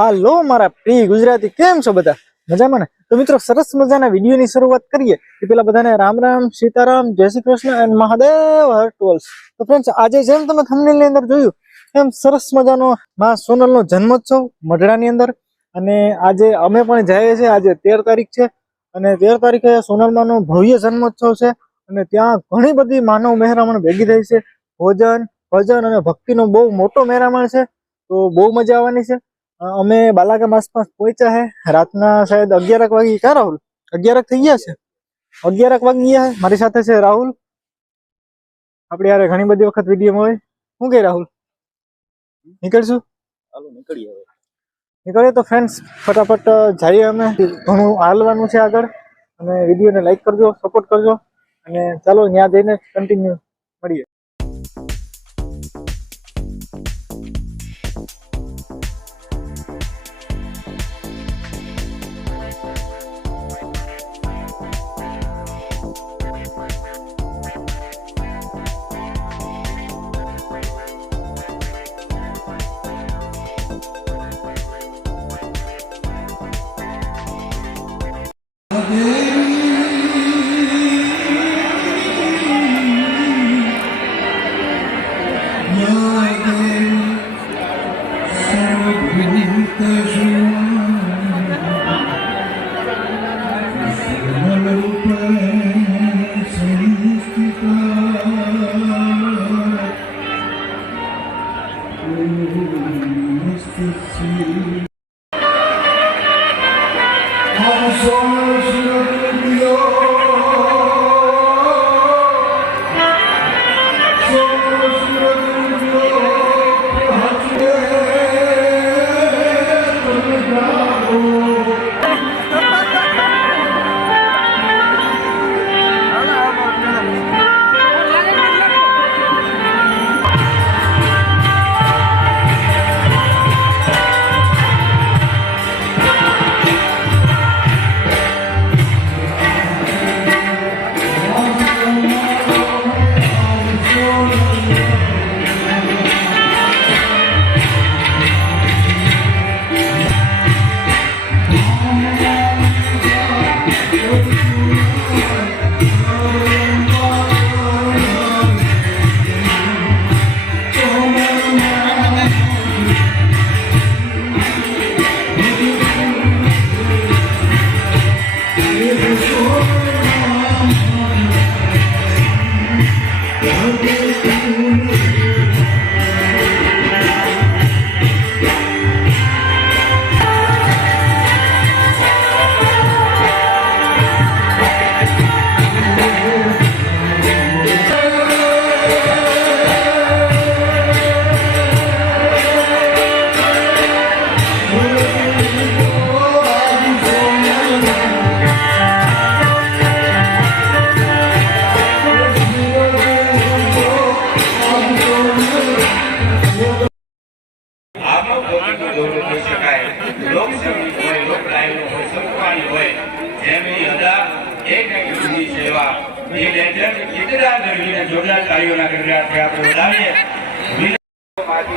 હાલો મારા પ્રિય ગુજરાતી, કેમ છો બધા? મજામાં ને? તો મિત્રો, સરસ મજાના વિડીયોની શરૂઆત કરીએ એ પેલા બધાને રામ રામ, સીતારામ, જય શ્રી કૃષ્ણ એન્ડ મહાદેવ હર્ટવલ્સ. તો ફ્રેન્ડ્સ, આજે જેમ તમે થંબનેલની અંદર જોયું એમ સરસ મજાનો માં સોનલનો જન્મોત્સવ મઢડાની અંદર. અને આજે અમે પણ જઈએ છીએ. આજે 13 તારીખ છે અને 13 તારીખે સોનલમાનો ભવ્ય જન્મોત્સવ છે. અને ત્યાં ઘણી બધી માનવ મહેરામણ ભેગી થઈ છે. ભોજન, ભજન અને ભક્તિનો બહુ મોટો મહેરામણ છે. તો બહુ મજા આવવાની છે. અમે બાલાગામ આસપાસ પહોંચ્યા હે રાતના શાયદ 11 વાગે. ક્યાં રાહુલ? 11 થઈ ગયા છે. 11 વાગી ગયા છે. મારી સાથે છે રાહુલ. આપણે યાર ઘણી બધી વખત વિડીયોમાં હોય. શું કે રાહુલ, નીકળશું? હાલો નીકળીએ. નીકળીએ તો ફ્રેન્ડ્સ, ફટાફટ જઈએ. અમે ઘણું હાલવાનું છે આગળ. અને વિડીયોને લાઈક કરજો, સપોર્ટ કરજો. અને ચાલો ત્યાં જઈને કન્ટિન્યુ મળીએ.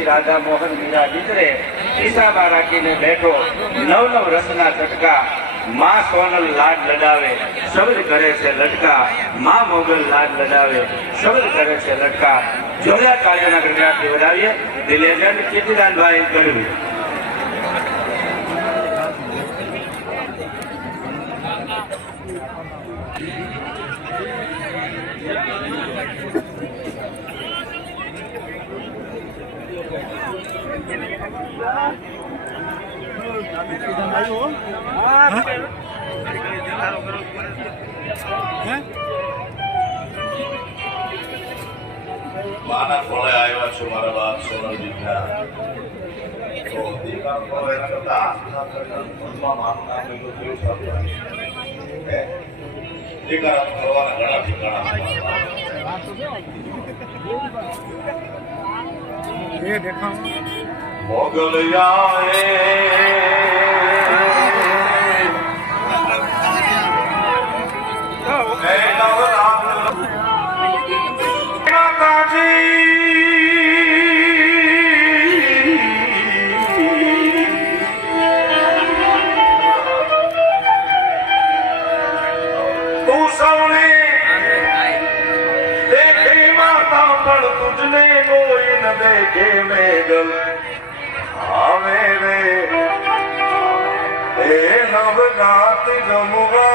રાધા મોહન મીરા દીકરે ઈસાબા રાખીને બેઠો નવ રસના ચટકા માં સોનલ લાડ લડાવે શબ્દ કરે છે લટકા માં મોગલ લાડ લડાવે શબ્દ કરે છે લટકા. જોયા કાર્યોના ગણરાથી વધાવીએ ધી લેજન્ડ કીર્તિદાનભાઈ ગઢવી. માના ખોળે આવ્યા છો મારા બાપ સોનલ દીકરા. તો દીકરા ખોળે એના કરતા આસના કરતા મનમાં માનું નામ લીધું કેવું સારું. દીકરા ખોળવાના ઘણા ઠેકાણા. મોગલિયા तुझने कोई न देखे मेघल आवे रे हे नवनाथ गमुआ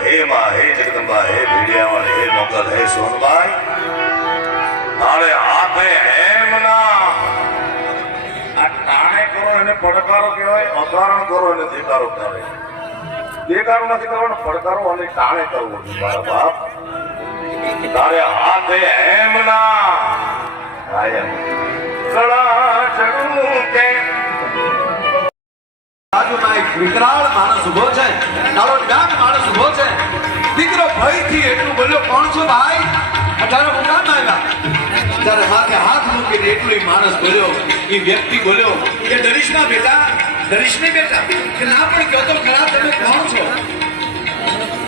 हे माँ हे जगदम्बा हे भीड़ियावाड़ी हे मोगल हे सोनबाई તારે હાથે હેમના આ ટાણે કરો એને પડકારો કહેવાય અકારણ કરો એને દેકારો કહેવાય દેકારો નથી કરવાનો પડકારો અને ટાણે કરવો મારા બાપ તારે હાથે હેમના આયા કળા ચડું કે બાજુમાં એક વિકરાળ માણસ ઉભો છે તારો ડાક માણસ ઉભો છે દીકરો ભયથી એટલું બોલ્યો કોણ છો ભાઈ અઢારે મુકામ આવ્યા ત્યારે માથે હાથ મૂકીને એટલું માણસ બોલ્યો એ વ્યક્તિ બોલ્યો કે ડરીશ ના બેટા ડરીશ નહીં બેટા કે ના પણ કહો તો ખરા તમે કોણ છો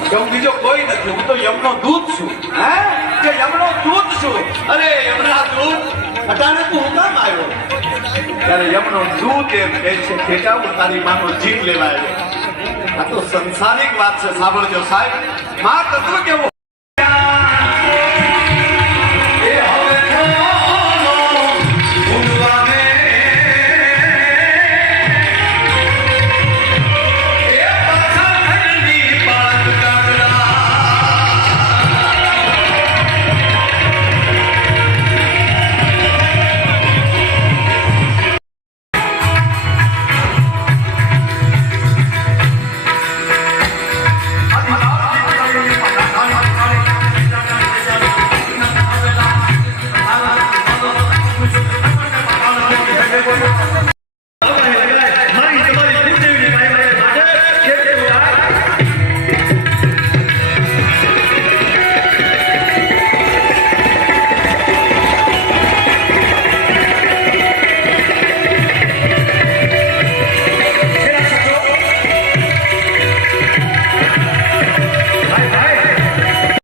તો હું બીજો કોઈ નથી હું તો યમનો દૂત છું હે કે યમનો દૂત છું અરે યમના દૂત અટાણે તું હું કામ આવ્યો ત્યારે યમનો દૂત એમ કહે છે બેટા હું તારી માનો જીવ લેવા આવ્યો આ તો સંસારિક વાત છે સાંભળજો સાહેબ માં તત્વ કેવું